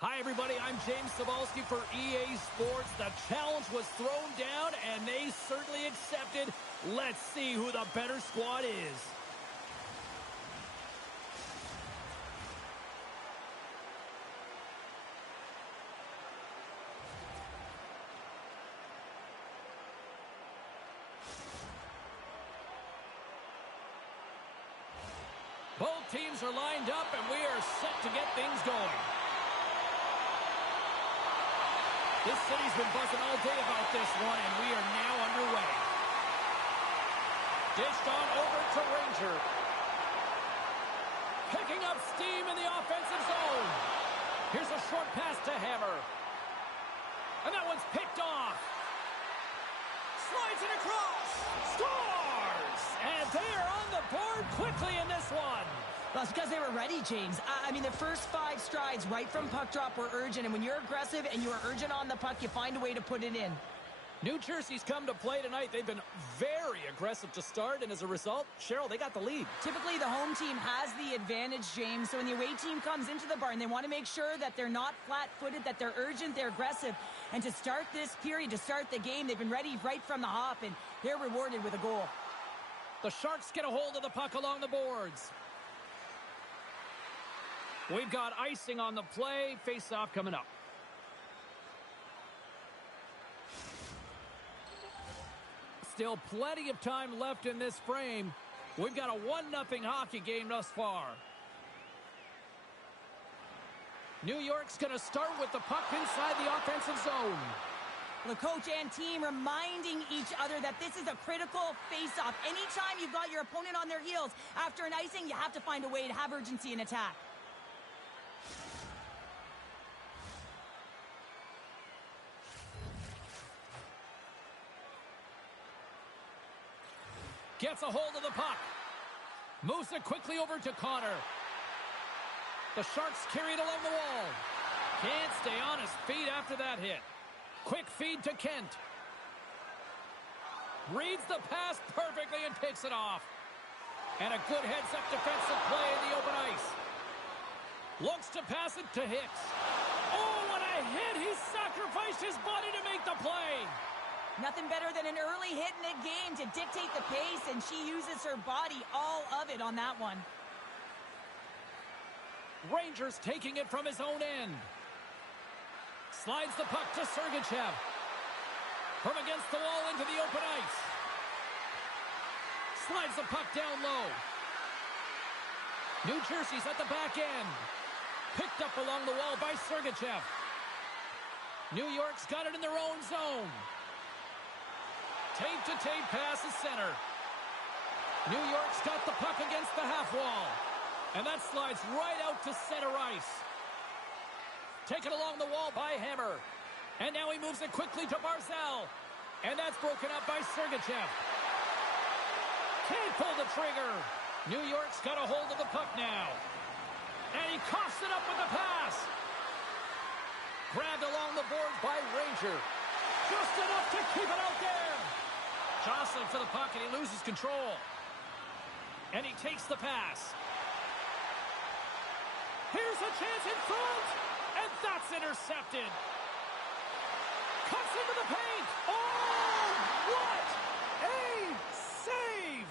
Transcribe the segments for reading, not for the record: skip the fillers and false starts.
Hi, everybody. I'm James Cebulski for EA Sports. The challenge was thrown down, and they certainly accepted. Let's see who the better squad is. Both teams are lined up, and we are set to get things going. This city's been buzzing all day about this one, and we are now underway. Dished on over to Ranger. Picking up steam in the offensive zone. Here's a short pass to Hammer. And that one's picked off. Slides it across. Scores! And they are on the board quickly in this one. Well, it's because they were ready, James. I mean, the first 5 strides right from puck drop were urgent. And when you're aggressive and you're urgent on the puck, you find a way to put it in. New Jersey's come to play tonight. They've been very aggressive to start, and as a result, Cheryl, they got the lead. Typically, the home team has the advantage, James. So when the away team comes into the barn, they want to make sure that they're not flat-footed, that they're urgent, they're aggressive. And to start this period, to start the game, they've been ready right from the hop, and they're rewarded with a goal. The Sharks get a hold of the puck along the boards. We've got icing on the play. Face-off coming up. Still plenty of time left in this frame. We've got a 1-0 hockey game thus far. New York's going to start with the puck inside the offensive zone. The coach and team reminding each other that this is a critical face-off. Anytime you've got your opponent on their heels after an icing, you have to find a way to have urgency in attack. Gets a hold of the puck. Moves it quickly over to Connor. The Sharks carry it along the wall. Can't stay on his feet after that hit. Quick feed to Kent. Reads the pass perfectly and picks it off. And a good heads-up defensive play in the open ice. Looks to pass it to Hicks. Oh, what a hit! He sacrificed his body to make the play. Nothing better than an early hit in a game to dictate the pace, and she uses her body, all of it on that one. Rangers taking it from his own end. Slides the puck to Sergachev. From against the wall into the open ice. Slides the puck down low. New Jersey's at the back end. Picked up along the wall by Sergachev. New York's got it in their own zone. Tape-to-tape pass is center. New York's got the puck against the half wall. And that slides right out to center ice. Taken along the wall by Hammer. And now he moves it quickly to Barzal. And that's broken up by Sergachev. Can't pull the trigger. New York's got a hold of the puck now. And he coughs it up with a pass. Grabbed along the boards by Ranger. Just enough to keep it out there. Jostling for the puck, and he loses control. And he takes the pass. Here's a chance in front. And that's intercepted. Cuts into the paint. Oh, what a save.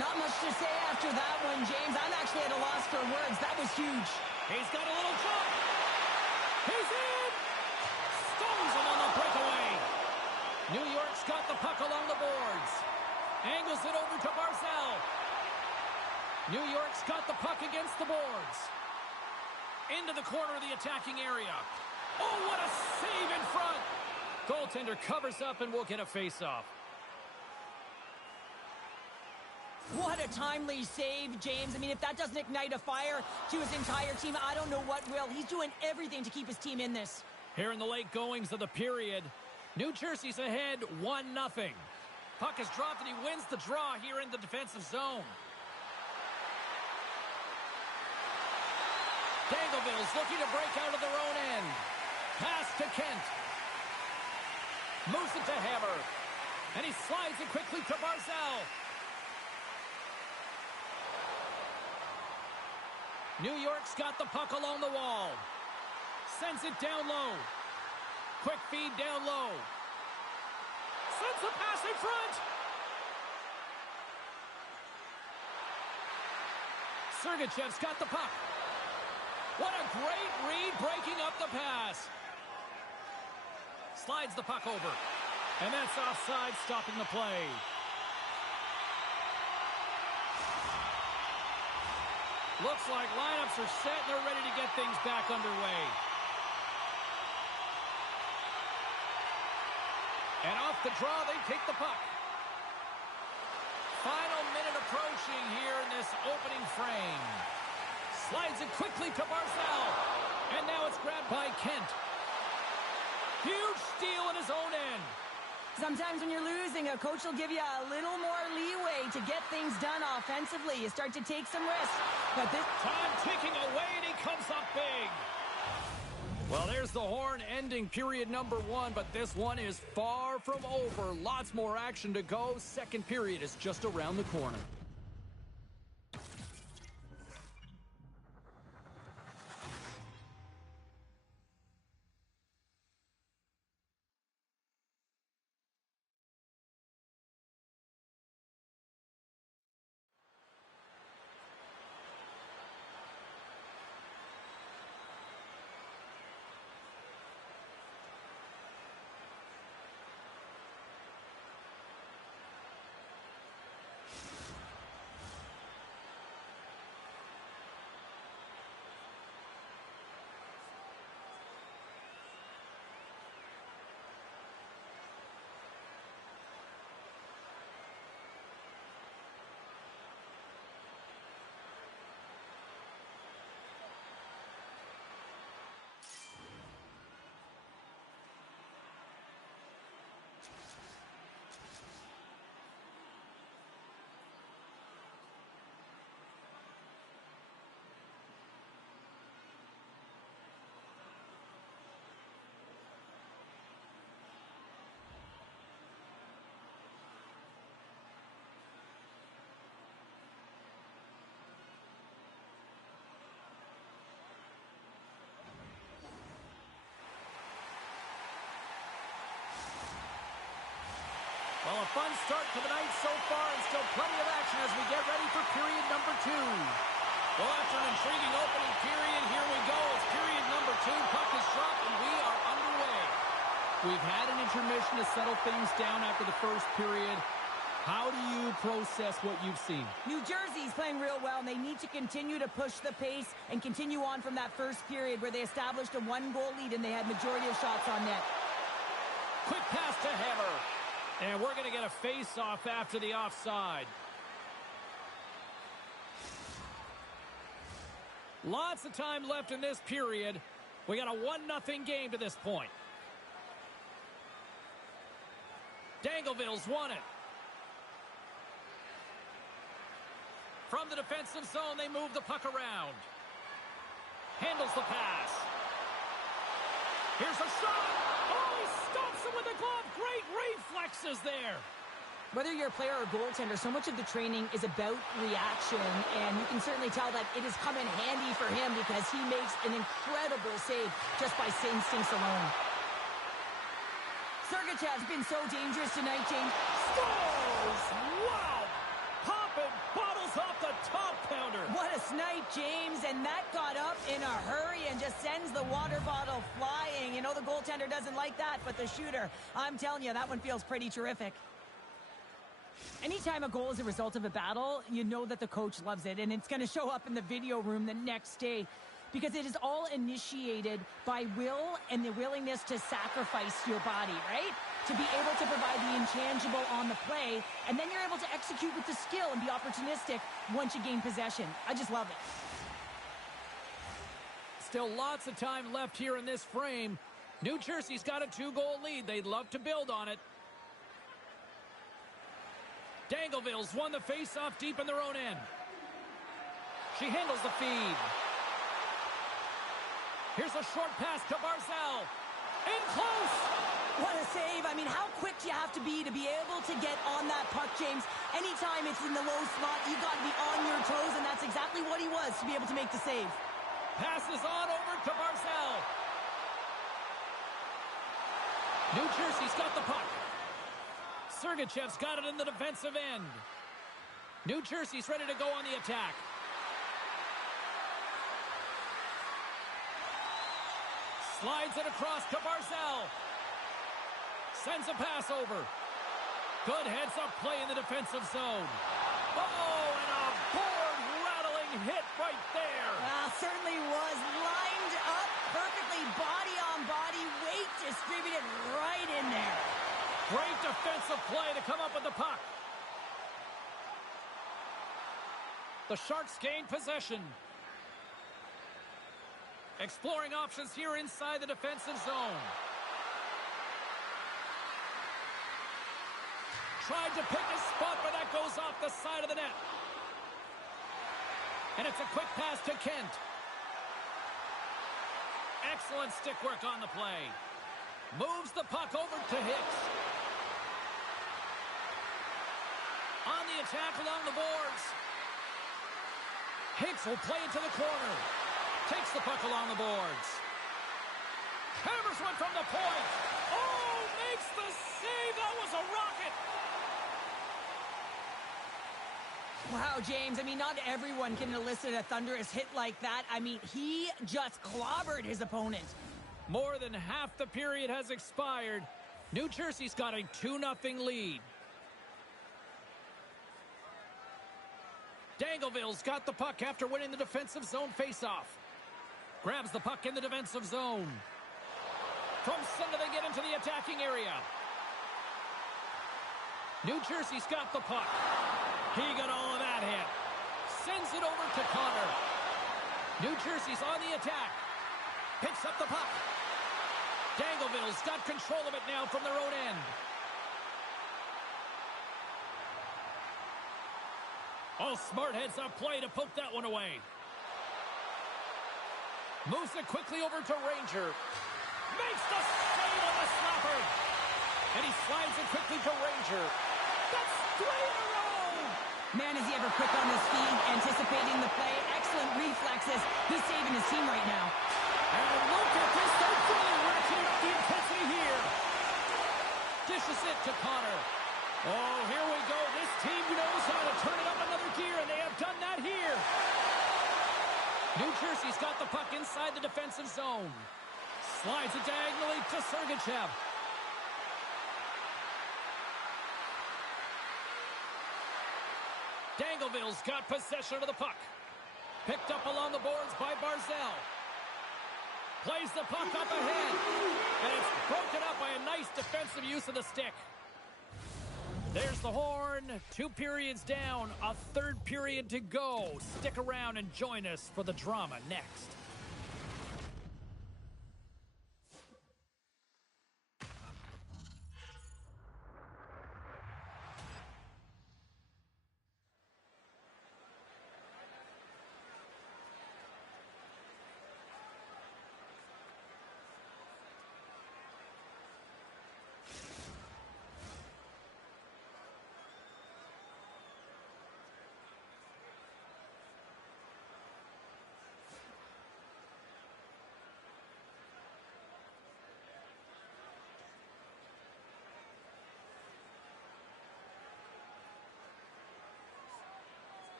Not much to say after that one, James. I'm actually at a loss for words. That was huge. He's got a little jump. He's in. Stones him on the breakaway. New York's got the puck along the boards. Angles it over to Barzal. New York's got the puck against the boards. Into the corner of the attacking area. Oh, what a save in front. Goaltender covers up and we'll get a face-off. What a timely save, James. I mean, if that doesn't ignite a fire to his entire team, I don't know what will. He's doing everything to keep his team in this. Here in the late goings of the period, New Jersey's ahead 1-0. Puck is dropped and he wins the draw here in the defensive zone. Dangleville's looking to break out of their own end. Pass to Kent. Moves it to Hammer. And he slides it quickly to Barzal. New York's got the puck along the wall. Sends it down low. Quick feed down low. Sends the pass in front. Sergachev's got the puck. What a great read breaking up the pass. Slides the puck over. And that's offside, stopping the play. Looks like lineups are set and they're ready to get things back underway. And off the draw, they take the puck. Final minute approaching here in this opening frame. Slides it quickly to Barzal. And now it's grabbed by Kent. Huge steal in his own end. Sometimes when you're losing, a coach will give you a little more leeway to get things done offensively. You start to take some risks. But this time ticking away, and he comes up big. Well, there's the horn ending period number 1, but this one is far from over. Lots more action to go. Second period is just around the corner. Well, a fun start to the night so far, and still plenty of action as we get ready for period number 2. Well, after an intriguing opening period, here we go. It's period number 2. Puck is dropped, and we are underway. We've had an intermission to settle things down after the first period. How do you process what you've seen? New Jersey's playing real well, and they need to continue to push the pace and continue on from that first period where they established a 1-goal lead and they had majority of shots on net. Quick pass to Hammer. And we're going to get a face-off after the offside. Lots of time left in this period. We got a 1-0 game to this point. Dangleville's won it. From the defensive zone, they move the puck around. Handles the pass. Here's a shot. Oh, he stops him with a glove. Great reflexes there. Whether you're a player or goaltender, so much of the training is about reaction, and you can certainly tell that it has come in handy for him because he makes an incredible save just by instincts alone. Sergachev's been so dangerous tonight, James. Scores! Wow! Popping bottles off the top pounder. What a snipe, James, and that got up in a hurry and just sends the water bottle flying. You know the goaltender doesn't like that, but the shooter, I'm telling you, that one feels pretty terrific. Anytime a goal is a result of a battle, you know that the coach loves it, and it's going to show up in the video room the next day because it is all initiated by will and the willingness to sacrifice your body, right? To be able to provide the intangible on the play, and then you're able to execute with the skill and be opportunistic once you gain possession. I just love it. Still lots of time left here in this frame. New Jersey's got a 2-goal lead. They'd love to build on it. Dangleville's won the face-off deep in their own end. She handles the feed. Here's a short pass to Barzal. In close! What a save. I mean, how quick do you have to be able to get on that puck, James? Anytime it's in the low slot, you got to be on your toes, and that's exactly what he was to be able to make the save. Passes on over to Barzal. New Jersey's got the puck. Sergachev's got it in the defensive end. New Jersey's ready to go on the attack. Slides it across to Barzal. Sends a pass over. Good heads-up play in the defensive zone. Oh, and a board-rattling hit right there. Certainly was. Lined up perfectly, body on body, weight distributed right in there. Great defensive play to come up with the puck. The Sharks gain possession. Exploring options here inside the defensive zone. Tried to pick a spot, but that goes off the side of the net. And it's a quick pass to Kent. Excellent stick work on the play. Moves the puck over to Hicks. On the attack along the boards. Hicks will play it to the corner. Takes the puck along the boards. Hammers one from the point. Oh, makes the save. That was a rocket. Wow, James, I mean, not everyone can elicit a thunderous hit like that. I mean, he just clobbered his opponent. More than half the period has expired. New Jersey's got a 2-0 lead. Dangleville's got the puck after winning the defensive zone faceoff. Grabs the puck in the defensive zone. From center they get into the attacking area. New Jersey's got the puck. He got all of that hit. Sends it over to Connor. New Jersey's on the attack. Picks up the puck. Dangleville's got control of it now from their own end. Oh, smart heads up play to poke that one away. Moves it quickly over to Ranger. Makes the save on the slapper. And he slides it quickly to Ranger. That's 3 in a row. Man, is he ever quick on his feet, anticipating the play. Excellent reflexes. He's saving his team right now. And look at this. They're really ratcheting up the intensity here. Dishes it to Connor. Oh, here we go. This team knows how to turn it up another gear, and they have done that here. New Jersey's got the puck inside the defensive zone. Slides it diagonally to Sergachev. Dangleville's got possession of the puck. Picked up along the boards by Barzell. Plays the puck up ahead. And it's broken up by a nice defensive use of the stick. There's the horn. 2 periods down. A 3rd period to go. Stick around and join us for the drama next.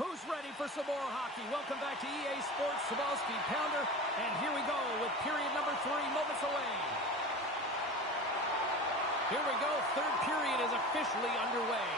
Who's ready for some more hockey? Welcome back to EA Sports Swarovski Pounder. And here we go with period number 3 moments away. Here we go. 3rd period is officially underway.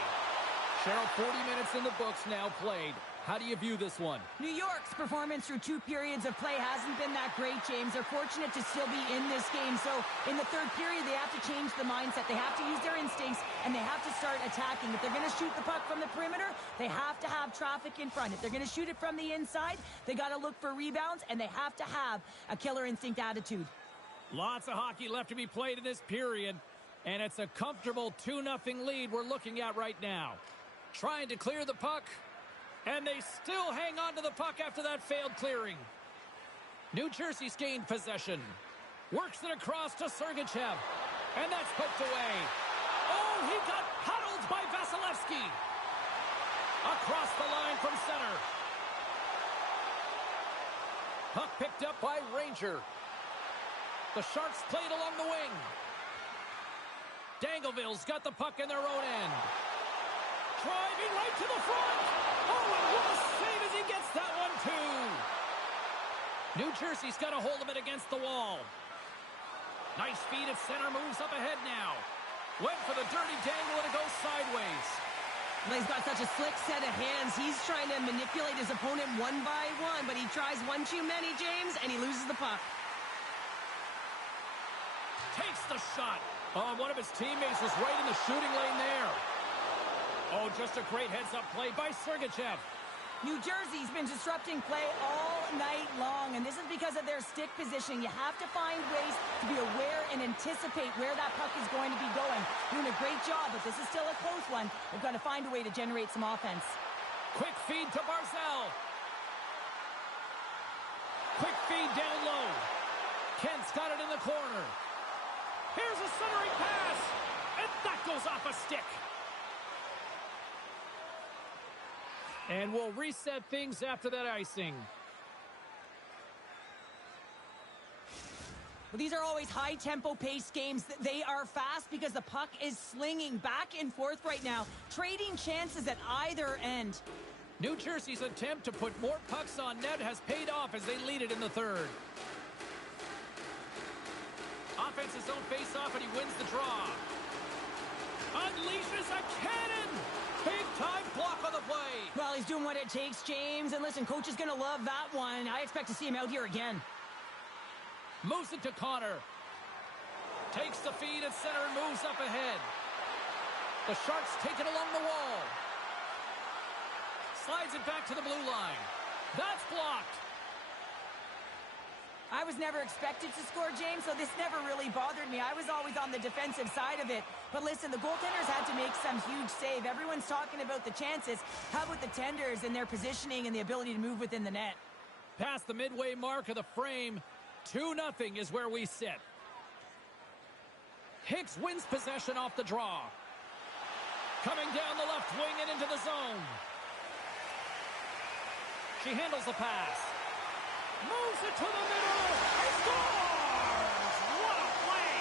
Cheryl, 40 minutes in the books now played. How do you view this one? New York's performance through 2 periods of play hasn't been that great, James. They're fortunate to still be in this game. So in the 3rd period, they have to change the mindset. They have to use their instincts, and they have to start attacking. If they're going to shoot the puck from the perimeter, they have to have traffic in front. If they're going to shoot it from the inside, they got to look for rebounds, and they have to have a killer instinct attitude. Lots of hockey left to be played in this period, and it's a comfortable 2-0 lead we're looking at right now. Trying to clear the puck. And they still hang on to the puck after that failed clearing. New Jersey's gained possession. Works it across to Sergachev. And that's poked away. Oh, he got puddled by Vasilevsky. Across the line from center. Puck picked up by Ranger. The Sharks played along the wing. Dangleville's got the puck in their own end. Driving right to the front. Oh, and what a save as he gets that one, too. New Jersey's got a hold of it against the wall. Nice feed at center, moves up ahead now. Went for the dirty dangle, and it goes sideways. Well, he's got such a slick set of hands. He's trying to manipulate his opponent one by one, but he tries one too many, James, and he loses the puck. Takes the shot. Oh, one of his teammates was right in the shooting lane there. Oh, just a great heads-up play by Sergachev. New Jersey's been disrupting play all night long, and this is because of their stick positioning. You have to find ways to be aware and anticipate where that puck is going to be going. Doing a great job, but this is still a close one. They've got to find a way to generate some offense. Quick feed to Barzal. Quick feed down low. Kent's got it in the corner. Here's a centering pass, and that goes off a stick. And we'll reset things after that icing. Well, these are always high-tempo pace games. They are fast because the puck is slinging back and forth right now, trading chances at either end. New Jersey's attempt to put more pucks on net has paid off as they lead it in the third. Offense his own face-off, and he wins the draw. Unleashes a cannon! Big-time block on the play. Well, he's doing what it takes, James. And listen, coach is going to love that one. I expect to see him out here again. Moves it to Connor. Takes the feed at center and moves up ahead. The Sharks take it along the wall. Slides it back to the blue line. That's blocked. I was never expected to score, James, so this never really bothered me. I was always on the defensive side of it. But listen, the goaltenders had to make some huge save. Everyone's talking about the chances. How about the tenders and their positioning and the ability to move within the net? Past the midway mark of the frame, 2-0 is where we sit. Hicks wins possession off the draw. Coming down the left wing and into the zone. She handles the pass. Moves it to the middle. He scores! What a play!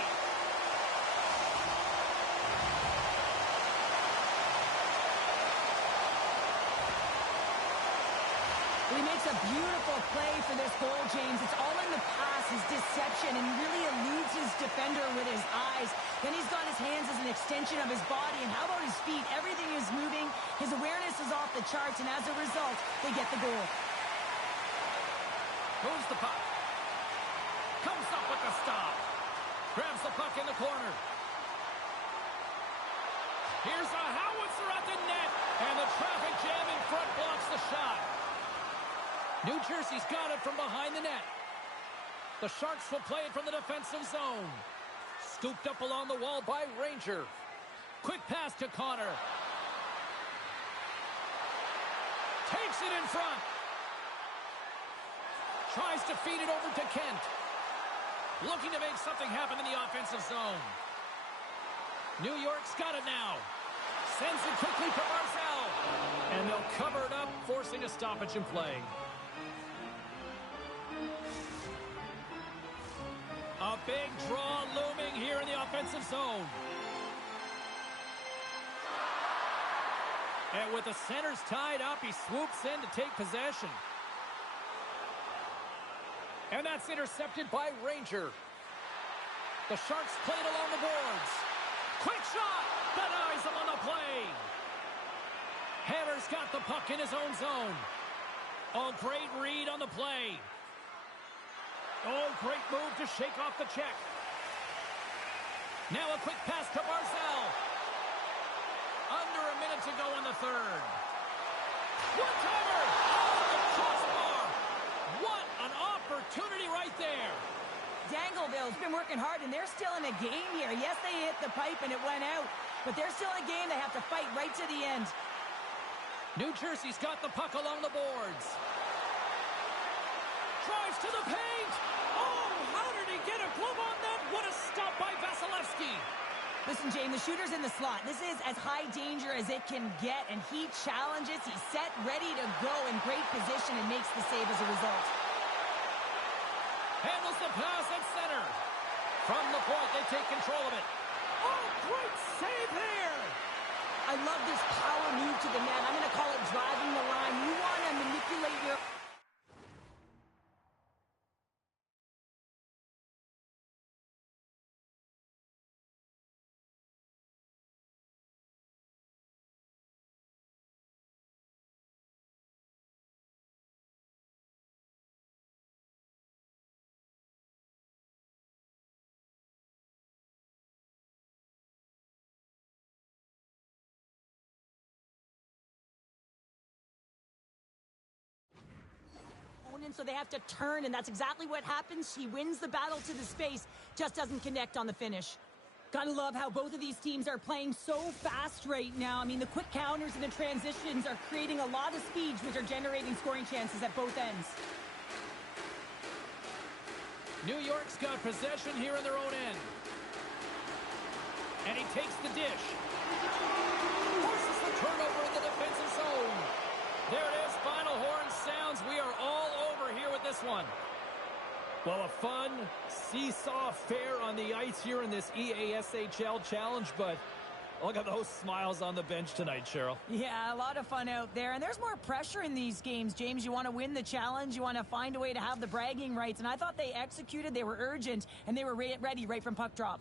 He makes a beautiful play for this goal, James. It's all in the pass, his deception, and he really eludes his defender with his eyes. Then he's got his hands as an extension of his body, and how about his feet? Everything is moving. His awareness is off the charts, and as a result, they get the goal. Moves the puck. Comes up with the stop. Grabs the puck in the corner. Here's a howitzer at the net. And the traffic jam in front blocks the shot. New Jersey's got it from behind the net. The Sharks will play it from the defensive zone. Scooped up along the wall by Ranger. Quick pass to Connor. Takes it in front. Tries to feed it over to Kent. Looking to make something happen in the offensive zone. New York's got it now. Sends it quickly to Barzal. And they'll cover it up, forcing a stoppage in play. A big draw looming here in the offensive zone. And with the centers tied up, he swoops in to take possession. And that's intercepted by Ranger. The Sharks played along the boards. Quick shot! Denies him on the play. Hammer's got the puck in his own zone. Oh, great read on the play. Oh, great move to shake off the check. Now a quick pass to Barzal. Under a minute to go in the third. One-timer! Off the crossbar! What an opportunity right there! Dangleville's been working hard, and they're still in a game here. Yes, they hit the pipe and it went out, but they're still in a game. They have to fight right to the end. New Jersey's got the puck along the boards. Drives to the paint! Oh, how did he get a glove on that? What a stop by Vasilevsky. Listen, James, the shooter's in the slot. This is as high danger as it can get, and he challenges. He's set, ready to go, in great position, and makes the save as a result. Handles the pass at center. From the point, they take control of it. Oh, great save there. I love this power move to the net. I'm going to call it driving the line. You want to manipulate your... So they have to turn, and that's exactly what happens. He wins the battle to the space, just doesn't connect on the finish. Gotta love how both of these teams are playing so fast right now. I mean, the quick counters and the transitions are creating a lot of speeds, which are generating scoring chances at both ends. New York's got possession here in their own end. And he takes the dish. Forces the turnover in the defensive zone. There it is, final horn sounds. We are all over here with this one. Well, a fun seesaw affair on the ice here in this EASHL challenge, but look at those smiles on the bench tonight, Cheryl. Yeah, a lot of fun out there, and there's more pressure in these games, James. You want to win the challenge, you want to find a way to have the bragging rights, and I thought they executed, they were urgent, and they were ready right from puck drop.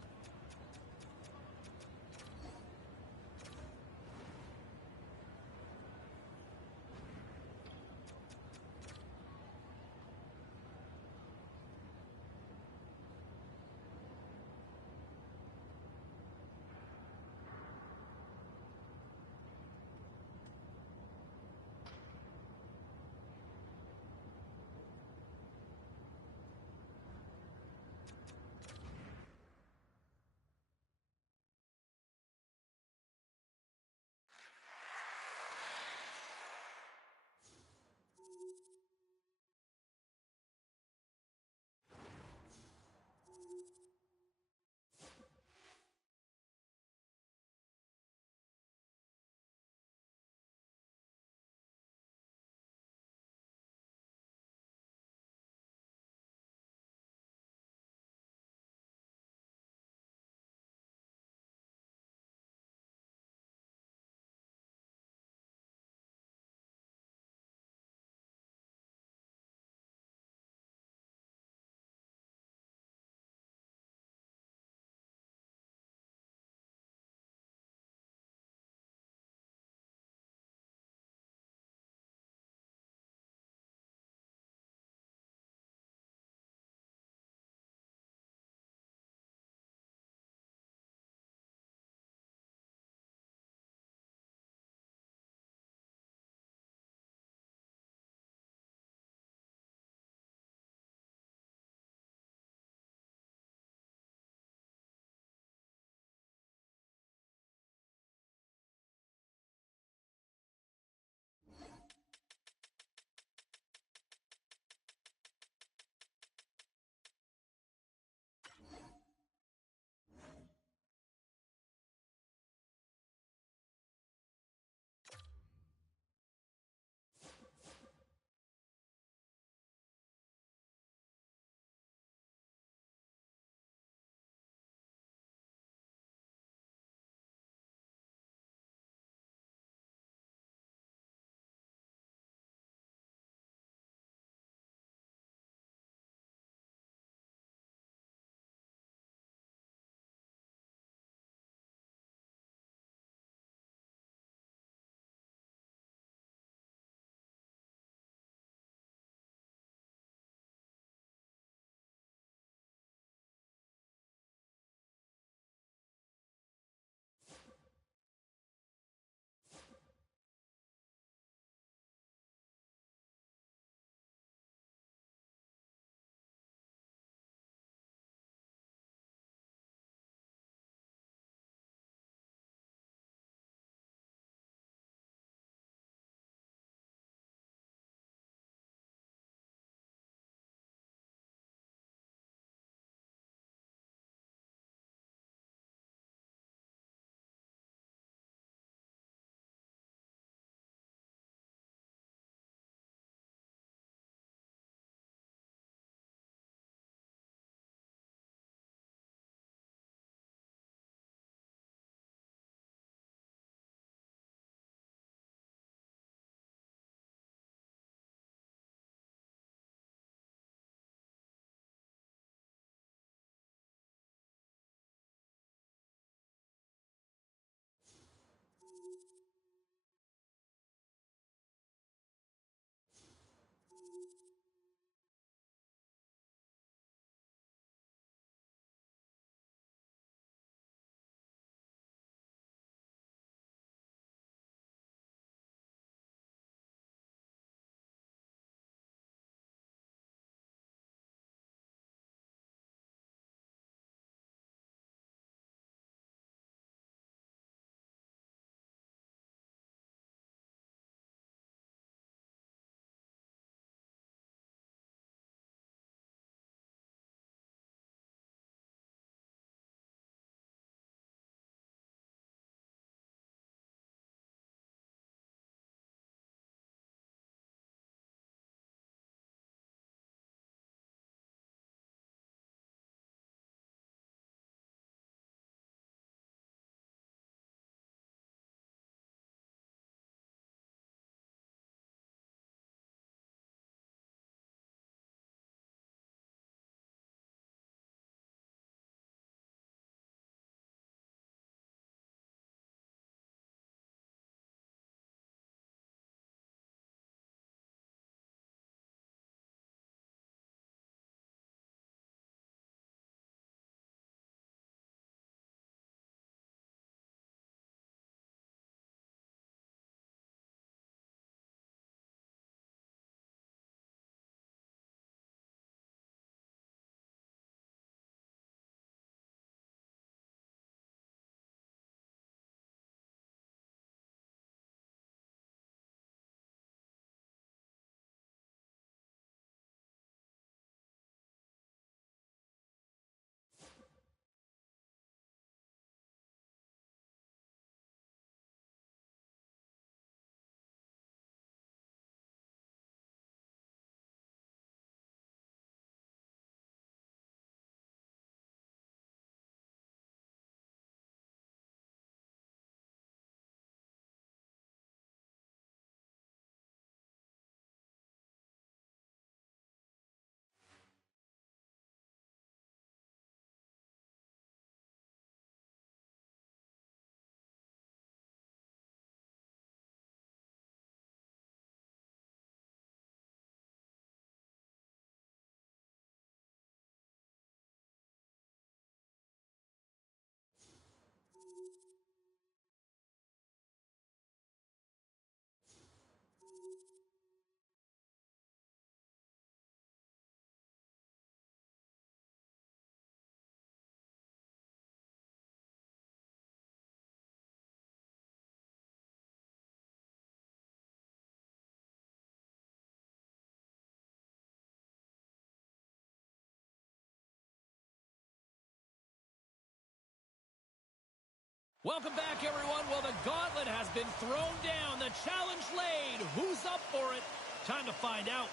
Welcome back, everyone. Well, the gauntlet has been thrown down. The challenge laid. Who's up for it? Time to find out.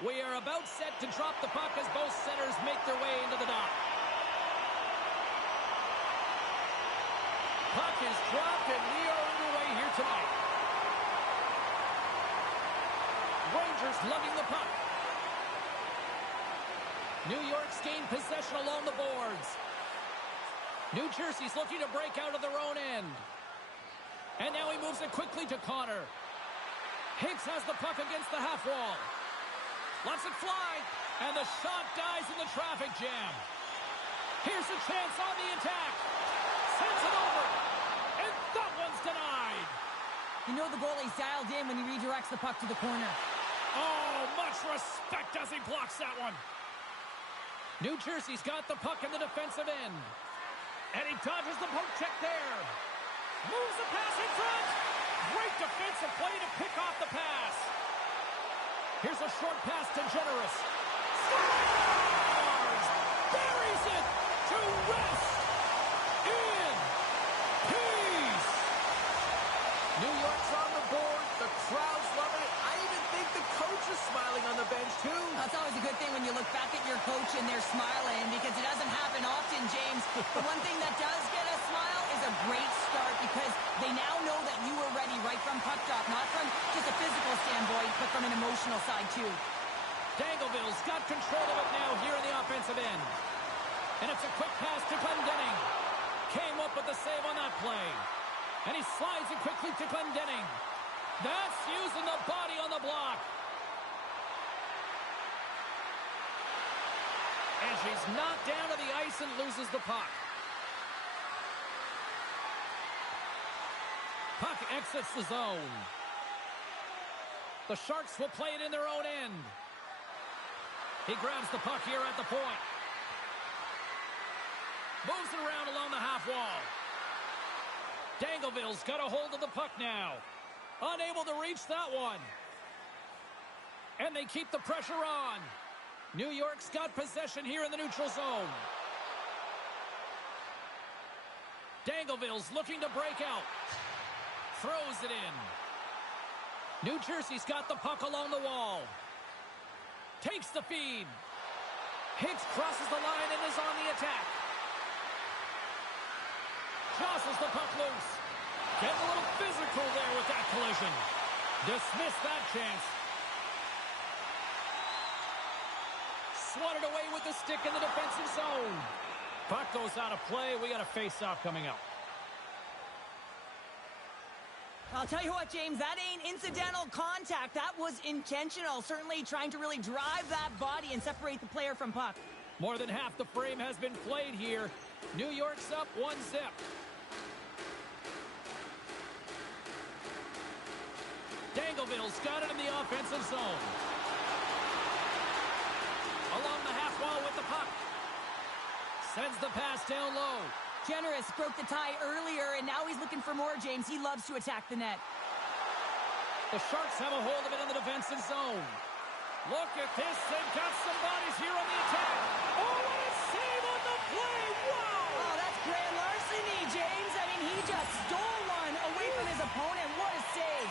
We are about set to drop the puck as both centers make their way into the dock. Puck is dropped, and we are underway here tonight. Rangers lugging the puck. New York's gained possession along the boards. New Jersey's looking to break out of their own end. And now he moves it quickly to Connor. Higgs has the puck against the half wall. Lets it fly, and the shot dies in the traffic jam. Here's a chance on the attack. Sends it over, and that one's denied. You know the goalie's dialed in when he redirects the puck to the corner. Oh, much respect as he blocks that one. New Jersey's got the puck in the defensive end. And he dodges the poke check there. Moves the pass in front. Great defensive play to pick off the pass. Here's a short pass to Generous. Scores! Buries it to rest in peace. New York's on the board. The crowd's loving it. I even think the coach is smiling on the bench, too. That's always a good thing when you look back at your coach and they're smiling, because it doesn't happen often, James. The one thing that does get a smile a great start because they now know that you were ready right from puck drop, not from just a physical standpoint, but from an emotional side too. Dangleville's got control of it now here in the offensive end. And it's a quick pass to Glendening. Came up with the save on that play. And he slides it quickly to Glendening. That's using the body on the block. And she's knocked down to the ice and loses the puck. Puck exits the zone. The Sharks will play it in their own end. He grabs the puck here at the point. Moves it around along the half wall. Dangleville's got a hold of the puck now. Unable to reach that one. And they keep the pressure on. New York's got possession here in the neutral zone. Dangleville's looking to break out. Throws it in. New Jersey's got the puck along the wall. Takes the feed. Higgs crosses the line and is on the attack. Jostles the puck loose. Getting a little physical there with that collision. Dismissed that chance. Swatted away with the stick in the defensive zone. Puck goes out of play. We got a face-off coming up. I'll tell you what, James, that ain't incidental contact. That was intentional. Certainly trying to really drive that body and separate the player from puck. More than half the frame has been played here. New York's up 1-0. Dangleville's got it in the offensive zone. Along the half wall with the puck. Sends the pass down low. Generous broke the tie earlier, and now he's looking for more, James. He loves to attack the net. The Sharks have a hold of it in the defensive zone. Look at this. They've got some bodies here on the attack. Oh, what a save on the play. Wow. Oh, that's grand larceny, James. I mean, he just stole one away from his opponent. What a save.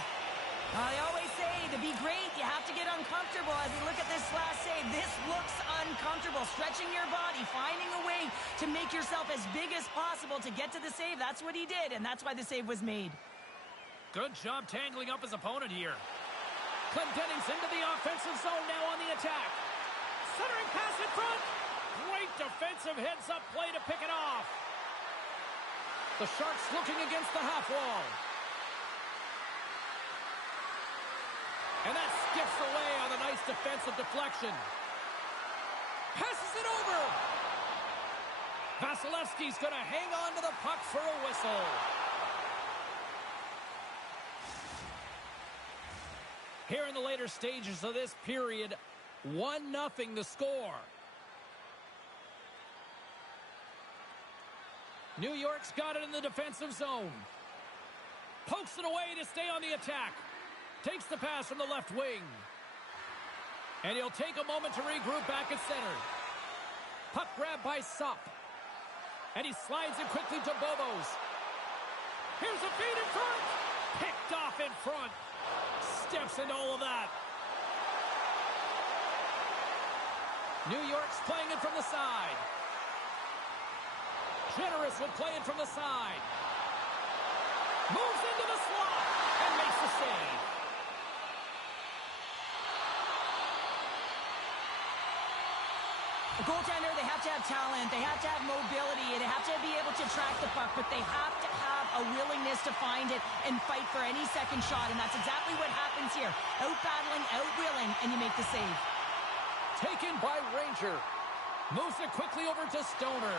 I always say, to be great, you have to get uncomfortable. As we look at this last save, this looks uncomfortable. Stretching your body, finding a way to make yourself as big as possible to get to the save. That's what he did, and that's why the save was made. Good job tangling up his opponent here. Glendening's into the offensive zone now on the attack. Centering pass in front. Great defensive heads-up play to pick it off. The Sharks looking against the half wall. And that skips away on a nice defensive deflection. Passes it over. Vasilevsky's going to hang on to the puck for a whistle. Here in the later stages of this period, 1-0 the score. New York's got it in the defensive zone. Pokes it away to stay on the attack. Takes the pass from the left wing. And he'll take a moment to regroup back at center. Puck grab by Sup. And he slides it quickly to Bobos. Here's a feed in front. Picked off in front. Steps into all of that. New York's playing it from the side. Generous will play it from the side. Moves into the slot and makes the save. A goaltender, they have to have talent, they have to have mobility, they have to be able to track the puck, but they have to have a willingness to find it and fight for any second shot, and that's exactly what happens here. Out-battling, out-willing, and you make the save. Taken by Ranger. Moves it quickly over to Stoner.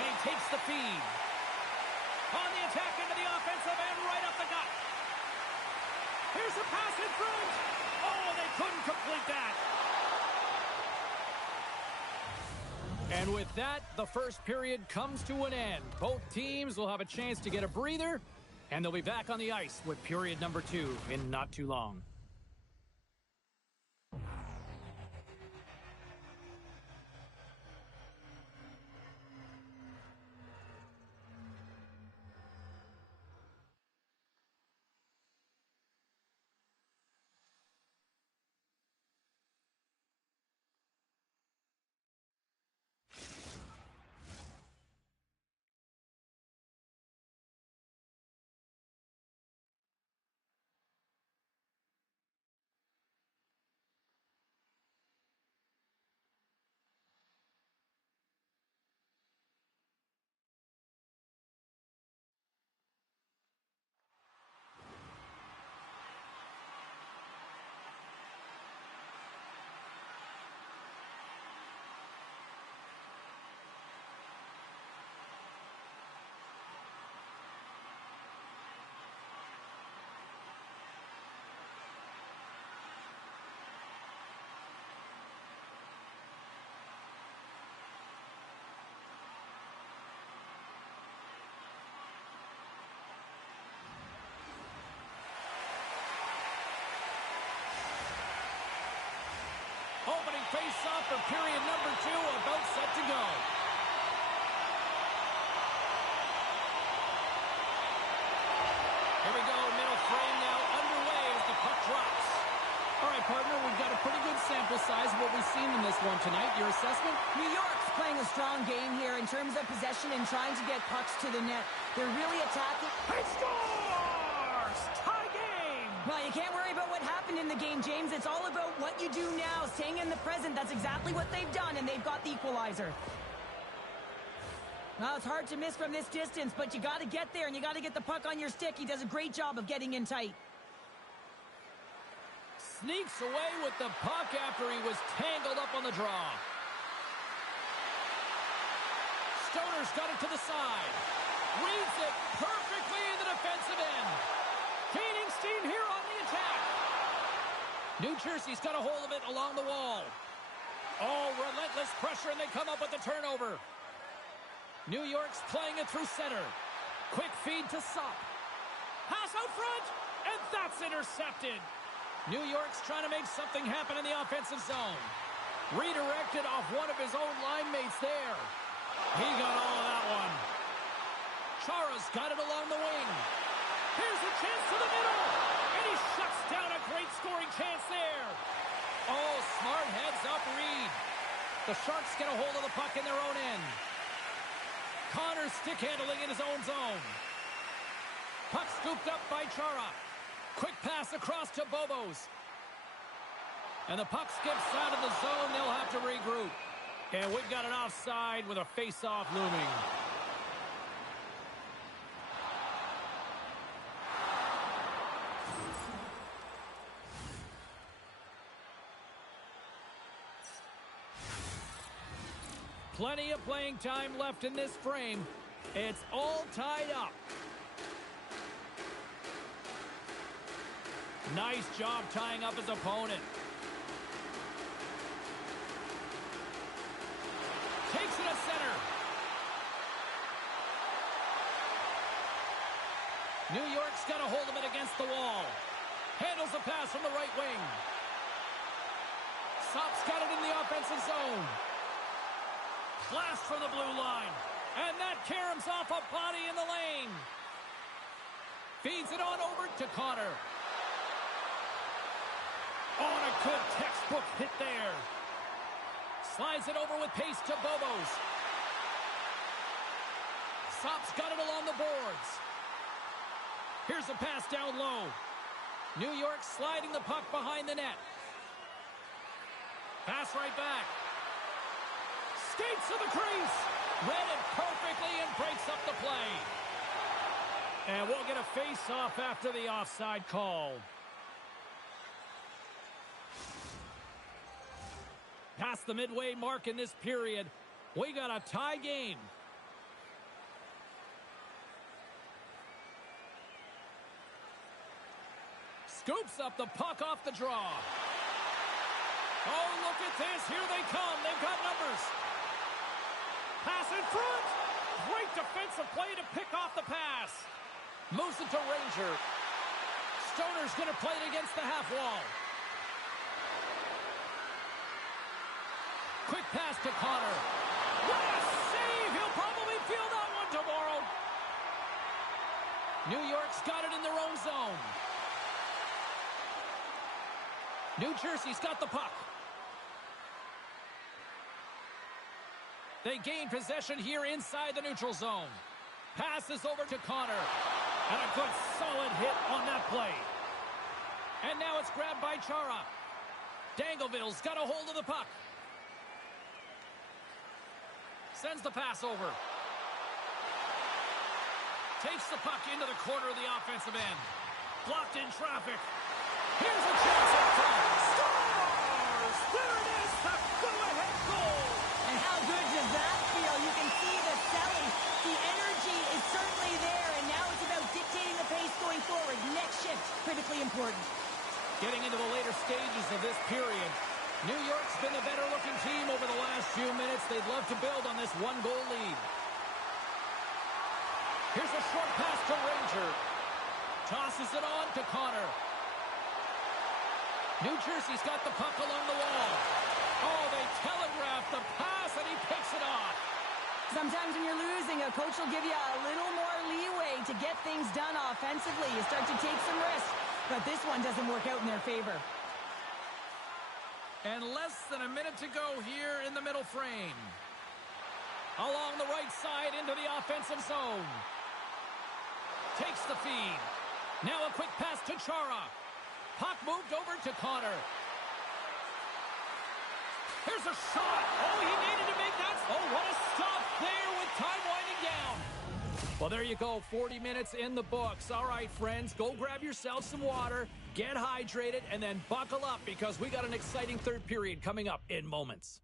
And he takes the feed. On the attack into the offensive end, right up the gut. Here's a pass in front. Oh, they couldn't complete that. And with that, the first period comes to an end. Both teams will have a chance to get a breather, and they'll be back on the ice with period number 2 in not too long. face-off for period number 2 about set to go. Here we go, middle frame now underway as the puck drops. All right, partner, we've got a pretty good sample size of what we've seen in this one tonight. Your assessment? New York's playing a strong game here in terms of possession and trying to get pucks to the net. They're really attacking. He scores! Tie game! Well, you can't worry about what happened in the game, James. It's all about what you do now, staying in the present. That's exactly what they've done, and they've got the equalizer. Well, it's hard to miss from this distance, but you got to get there, and you got to get the puck on your stick. He does a great job of getting in tight. Sneaks away with the puck after he was tangled up on the draw. Stoner's got it to the side. Reads it perfectly in the defensive end. Gaining steam here on the attack. New Jersey's got a hold of it along the wall. Oh, relentless pressure, and they come up with the turnover. New York's playing it through center. Quick feed to Sop. Pass out front, and that's intercepted. New York's trying to make something happen in the offensive zone. Redirected off one of his own line mates there. He got all of that one. Chara's got it along the wing. Here's a chance to the middle. And he shuts down a great scoring chance there. Oh, smart heads-up read. The Sharks get a hold of the puck in their own end. Connor stick handling in his own zone. Puck scooped up by Chara. Quick pass across to Bobos. And the puck skips out of the zone. They'll have to regroup. And we've got an offside with a face-off looming. Plenty of playing time left in this frame. It's all tied up. Nice job tying up his opponent. Takes it at center. New York's got a hold of it against the wall. Handles the pass from the right wing. Sop's got it in the offensive zone. Blast from the blue line. And that caroms off a body in the lane. Feeds it on over to Connor. Oh, and a good textbook hit there. Slides it over with pace to Bobos. Sop's got it along the boards. Here's a pass down low. New York sliding the puck behind the net. Pass right back. Skates to the crease. Read it perfectly and breaks up the play. And we'll get a face-off after the offside call. Past the midway mark in this period, we got a tie game. Scoops up the puck off the draw. Oh, look at this. Here they come. They've got numbers. Pass in front. Great defensive play to pick off the pass. Moves it to Ranger. Stoner's going to play it against the half wall. Quick pass to Connor. What a save! He'll probably feel that one tomorrow. New York's got it in their own zone. New Jersey's got the puck. They gain possession here inside the neutral zone. Passes over to Connor. And a good solid hit on that play. And now it's grabbed by Chara. Dangleville's got a hold of the puck. Sends the pass over. Takes the puck into the corner of the offensive end. Blocked in traffic. Here's a chance up front. Scores! There it is, the go-ahead goal! And how good does that feel? You can see the selling. The energy is certainly there, and now it's about dictating the pace going forward. Next shift, critically important. Getting into the later stages of this period, New York's been the better-looking team over the last few minutes. They'd love to build on this one-goal lead. Here's a short pass to Ranger. Tosses it on to Connor. New Jersey's got the puck along the wall. Oh, they telegraph the pass, and he picks it off. Sometimes when you're losing, a coach will give you a little more leeway to get things done offensively. You start to take some risks, but this one doesn't work out in their favor. And less than a minute to go here in the middle frame. Along the right side into the offensive zone. Takes the feed. Now a quick pass to Chara. Puck moved over to Connor. Here's a shot. Oh, he needed to make that. Oh, what a stop there with time winding down. Well, there you go. 40 minutes in the books. All right, friends, go grab yourself some water, get hydrated, and then buckle up because we got an exciting third period coming up in moments.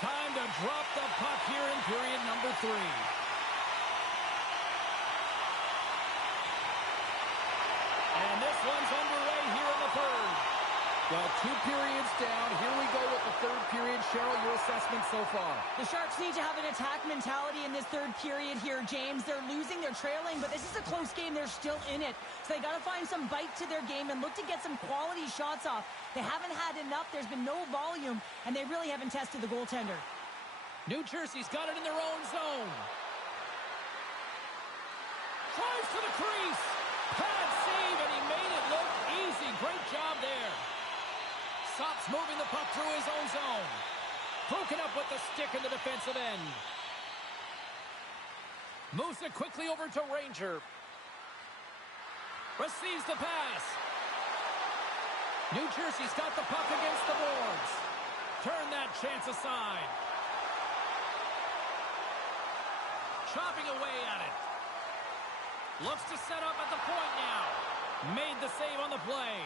Time to drop the puck here in period number 3. And this one's underway here in the third. Well, 2 periods down. Here we go with the third period. Cheryl, your assessment so far? The Sharks need to have an attack mentality in this third period here, James. They're losing, they're trailing, but this is a close game. They're still in it. So they got to find some bite to their game and look to get some quality shots off. They haven't had enough. There's been no volume, and they really haven't tested the goaltender. New Jersey's got it in their own zone. Drives to the crease. Pad save, and he made it look easy. Great job there. Sops moving the puck through his own zone. Broken up with the stick in the defensive end. Moves it quickly over to Ranger. Receives the pass. New Jersey's got the puck against the boards. Turn that chance aside. Chopping away at it. Looks to set up at the point now. Made the save on the play.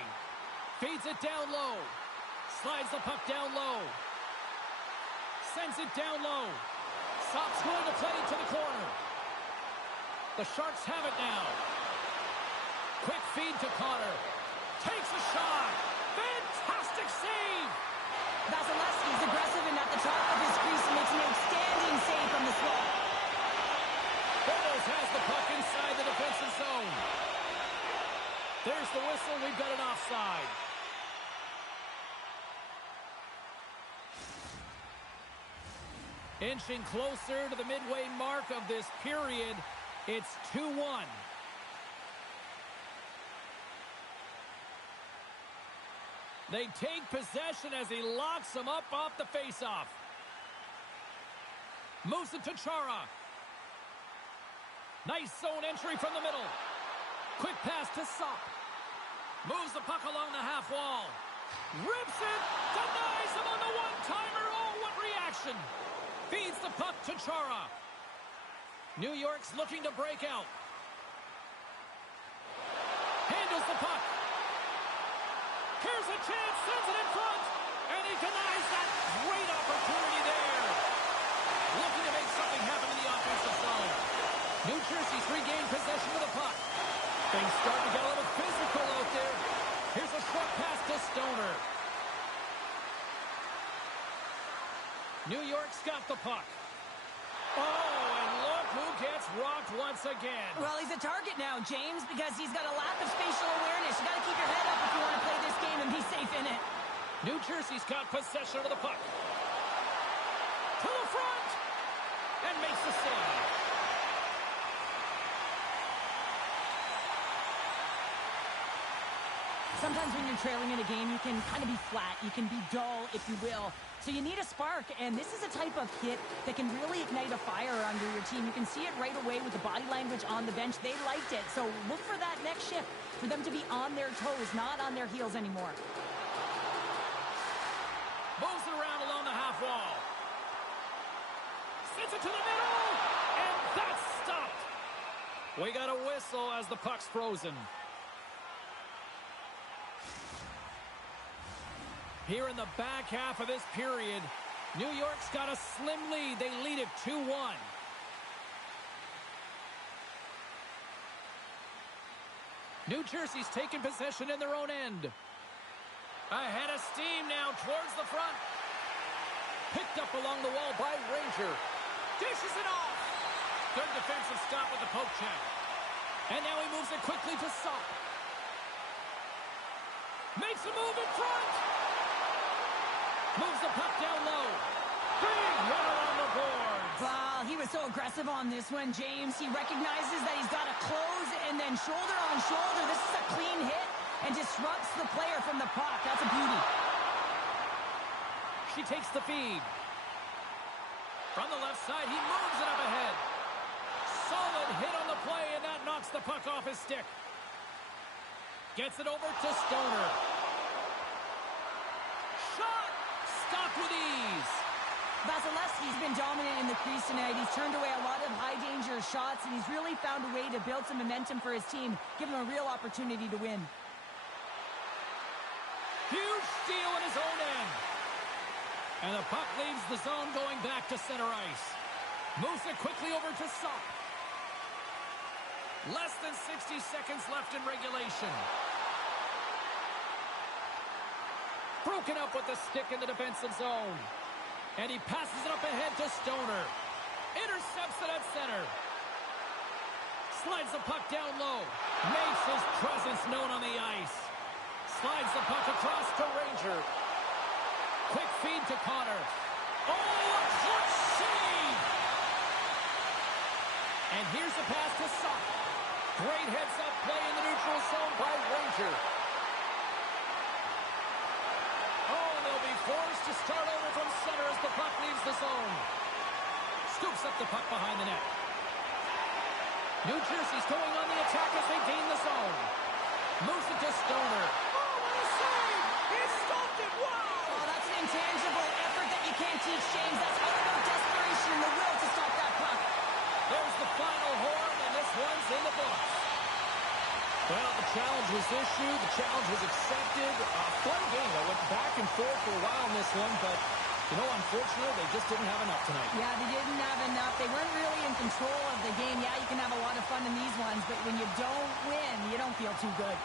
Feeds it down low. Slides the puck down low. Sends it down low. Sops going to play it to the corner. The Sharks have it now. Quick feed to Connor. Takes a shot. Fantastic save. Vasilevsky's aggressive and at the top of his crease and makes an outstanding save from the slot. Burrows has the puck inside the defensive zone. There's the whistle. We've got an offside. Inching closer to the midway mark of this period. It's 2-1. They take possession as he locks them up off the faceoff. Moves it to Chara. Nice zone entry from the middle. Quick pass to Sop. Moves the puck along the half wall. Rips it. Denies him on the one-timer. Oh, what reaction. Feeds the puck to Chara. New York's looking to break out. Handles the puck. Here's a chance. Sends it in front. And he denies that great opportunity there. Looking to make something happen in the offensive zone. New Jersey's regained possession of the puck. Things starting to get a little physical out there. Here's a short pass to Stoner. New York's got the puck. Oh, and look who gets rocked once again. Well, he's a target now, James, because he's got a lack of spatial awareness. You got to keep your head up if you want to play this game and be safe in it. New Jersey's got possession of the puck. To the front! And makes the save. Sometimes when you're trailing in a game, you can kind of be flat. You can be dull, if you will. So you need a spark, and this is a type of hit that can really ignite a fire under your team. You can see it right away with the body language on the bench. They liked it. So look for that next shift, for them to be on their toes, not on their heels anymore. Moves it around along the half wall. Sends it to the middle, and that's stopped. We got a whistle as the puck's frozen. Here in the back half of this period, New York's got a slim lead. They lead it 2-1. New Jersey's taking possession in their own end. Ahead of steam now towards the front. Picked up along the wall by Ranger. Dishes it off. Good defensive stop with the poke check. And now he moves it quickly to Sock. Makes a move in front. Moves the puck down low. Big runner on the boards. Wow, he was so aggressive on this one, James. He recognizes that he's got to close and then shoulder on shoulder. This is a clean hit and disrupts the player from the puck. That's a beauty. She takes the feed. From the left side, he moves it up ahead. Solid hit on the play, and that knocks the puck off his stick. Gets it over to Stoner. Shot! Stopped with ease. Vasilevsky's been dominant in the crease tonight. He's turned away a lot of high-danger shots, and he's really found a way to build some momentum for his team, give him a real opportunity to win. Huge steal in his own end. And the puck leaves the zone going back to center ice. Moves it quickly over to Sock. Less than 60 seconds left in regulation. Broken up with the stick in the defensive zone. And he passes it up ahead to Stoner. Intercepts it at center. Slides the puck down low. Makes his presence known on the ice. Slides the puck across to Ranger. Quick feed to Connor. Oh, a clutch save! And here's the pass to Sock. Great heads-up play in the neutral zone by Ranger. Oh, they'll be forced to start over from center as the puck leaves the zone. Scoops up the puck behind the net. New Jersey's going on the attack as they gain the zone. Moves it to Stoner. Oh, what a save! He stopped it! Wow! Oh, that's an intangible effort that you can't teach, James. That's out of desperation and the will to stop that puck. There's the final horn, and this one's in the books. Well, the challenge was issued. The challenge was accepted. A fun game. I went back and forth for a while in this one, but, you know, unfortunately, they just didn't have enough tonight. Yeah, they didn't have enough. They weren't really in control of the game. Yeah, you can have a lot of fun in these ones, but when you don't win, you don't feel too good.